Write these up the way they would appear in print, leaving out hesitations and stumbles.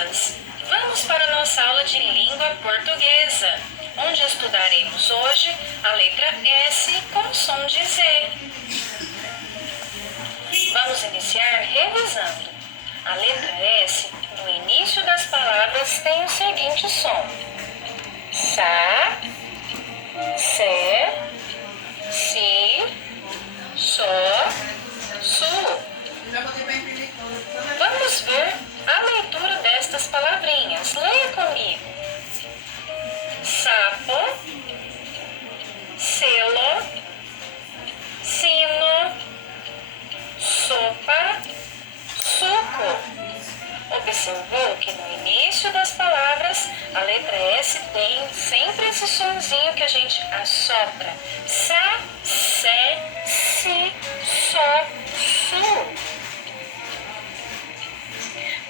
crianças! Vamos para nossa aula de língua portuguesa, onde estudaremos hoje a letra S com som de Z. Vamos iniciar revisando. A letra S, no início das palavras, tem o seguinte som: Sa, Se, Si, So, Su. Vamos ver a leitura destas palavrinhas. Leia comigo. Sapo, selo, sino, sopa, suco. Observou que no início das palavras a letra S tem sempre esse sonzinho que a gente assopra. Sa, se, si, so, su.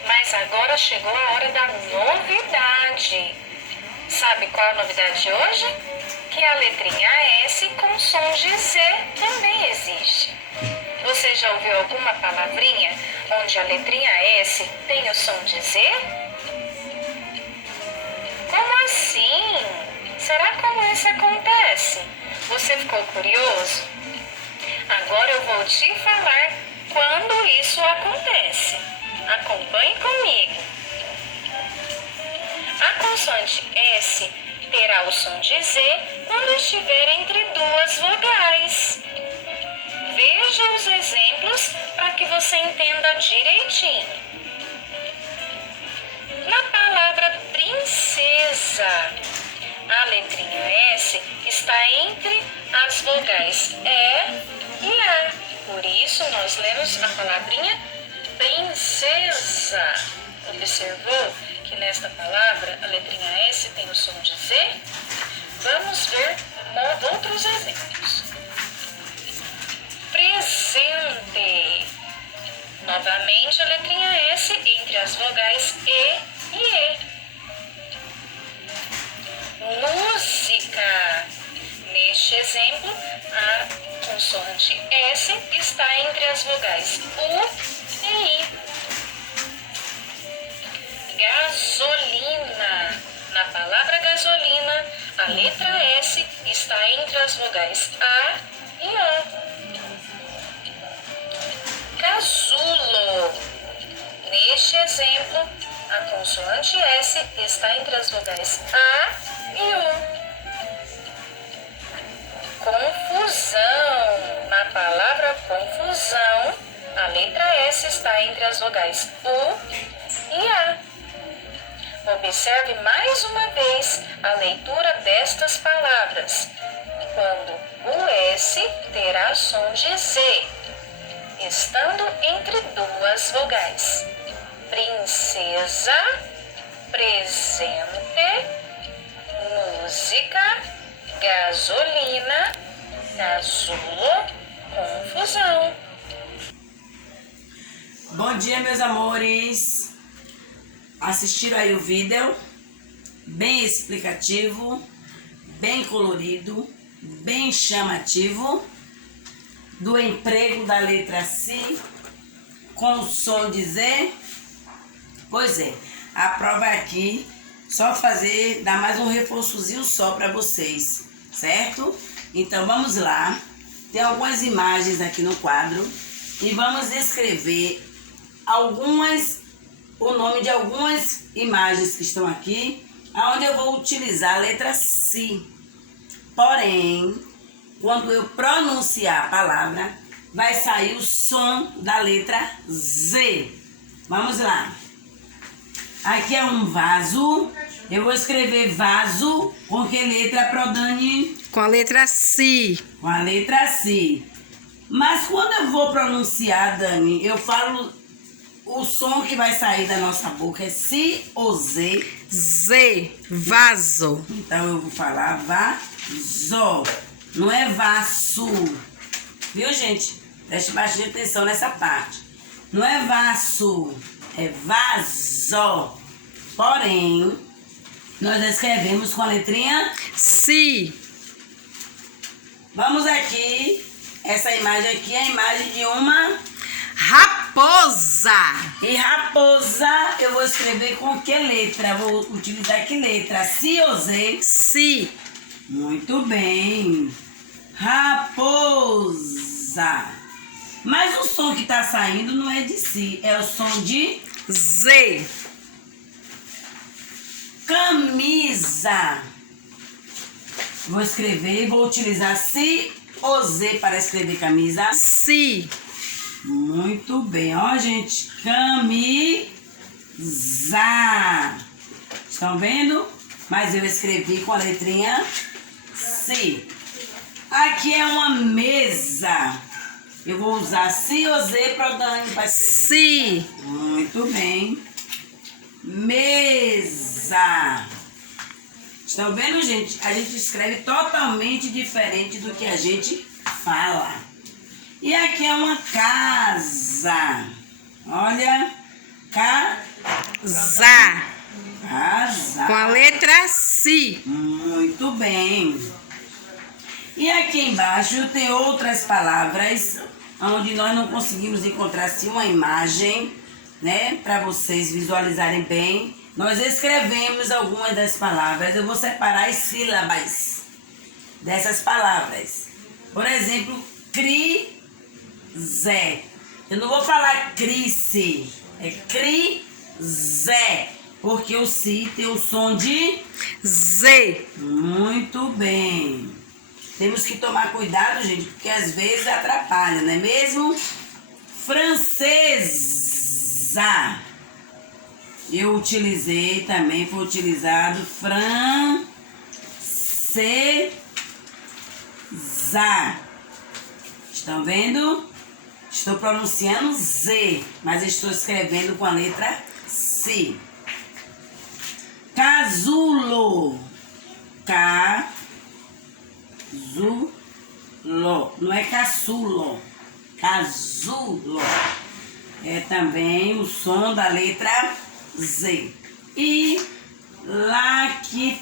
Mas agora chegou a hora da novidade. Sabe qual é a novidade de hoje? Que a letrinha S com som de Z também existe. Você já ouviu alguma palavrinha onde a letrinha S tem o som de Z? Como assim? Será como isso acontece? Você ficou curioso? Agora eu vou te falar quando isso acontece. Acompanhe comigo. A consoante S terá o som de Z quando estiver entre duas vogais. Veja os exemplos para que você entenda direitinho. Na palavra princesa, a letrinha S está entre as vogais E e A. Por isso, nós lemos a palavrinha princesa. Observou que nesta palavra a letrinha S tem o som de Z? Vamos ver outros exemplos. Presente. Novamente a letrinha S entre as vogais E e E. Música. Neste exemplo, a consoante S está entre as vogais U e I. Gasolina. Na palavra gasolina, a letra S está entre as vogais A e O. Casulo. Neste exemplo, a consoante S está entre as vogais A e U. Confusão. Na palavra confusão, a letra S está entre as vogais U e A. Observe mais uma vez a leitura destas palavras. Quando o S terá som de Z, estando entre duas vogais. Princesa, presente, música, gasolina, casulo, confusão. Bom dia, meus amores. Assistiram aí o vídeo? Bem explicativo, bem colorido, bem chamativo, do emprego da letra C com o som de Z. Pois é, a prova aqui, só fazer, dar mais um reforçozinho só para vocês, certo? Então vamos lá, tem algumas imagens aqui no quadro e vamos escrever o nome de algumas imagens que estão aqui, onde eu vou utilizar a letra C. Porém, quando eu pronunciar a palavra, vai sair o som da letra Z. Vamos lá. Aqui é um vaso. Eu vou escrever vaso com que letra, Prodani? Com a letra C. Com a letra C. Mas quando eu vou pronunciar, Dani, eu falo o som que vai sair da nossa boca é C ou Z? Z, vaso. Então eu vou falar vaso. Não é vaso. Viu, gente? Preste bastante atenção nessa parte. Não é vaso, é vaso. Porém, nós escrevemos com a letrinha C. Vamos aqui. Essa imagem aqui é a imagem de uma raposa. E raposa, eu vou vou escrever com que letra? Vou utilizar que letra? Si ou Z? Si. Muito bem. Raposa. Mas o som que tá saindo não é de si, é o som de Z. camisa. Vou escrever, vou utilizar si ou Z para escrever camisa. Si. Muito bem, ó, gente. Camisa. Estão vendo? Mas eu escrevi com a letrinha si. Aqui é uma mesa. Eu vou usar si ou Z para o Dani para escrever. Si. Muito bem. Mesa. Estão vendo, gente? A gente escreve totalmente diferente do que a gente fala. E aqui é uma casa. Olha. Za. Casa. Com a letra Si. Muito bem. E aqui embaixo tem outras palavras onde nós não conseguimos encontrar assim uma imagem, né? Para vocês visualizarem bem. Nós escrevemos algumas das palavras. Eu vou separar as sílabas dessas palavras. Por exemplo, crise. Eu não vou falar crise. É crise. Porque o si tem o som de Z. muito bem. Temos que tomar cuidado, gente, porque às vezes atrapalha, não é mesmo? Francesa. Eu utilizei também, foi utilizado francesa. Estão vendo? Estou pronunciando Z, mas estou escrevendo com a letra Si. Casulo. Casulo. Não é caçulo. Casulo. É também o som da letra Z. E lactose.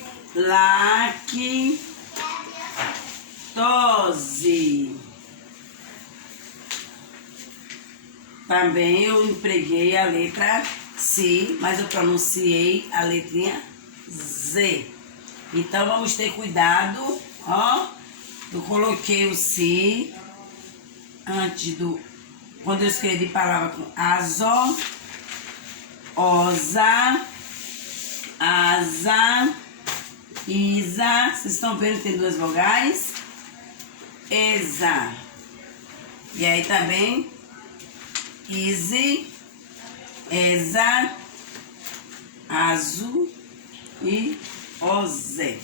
Também eu empreguei a letra Si, mas eu pronunciei a letrinha Z. Então vamos ter cuidado, ó. Eu coloquei o Si antes do... Quando eu escrevi palavra com azo, osa, asa, isa. Vocês estão vendo que tem duas vogais? Eza. E aí também Easy, Eza, Azu e Oze.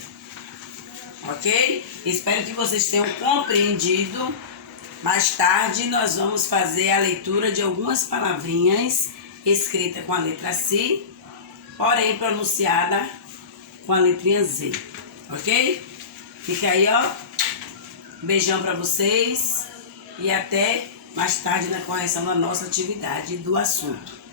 Ok? Espero que vocês tenham compreendido. Mais tarde nós vamos fazer a leitura de algumas palavrinhas escritas com a letra Si, porém pronunciada com a letrinha Z. Ok? Fica aí, ó. Beijão pra vocês e até mais tarde na correção da nossa atividade do assunto.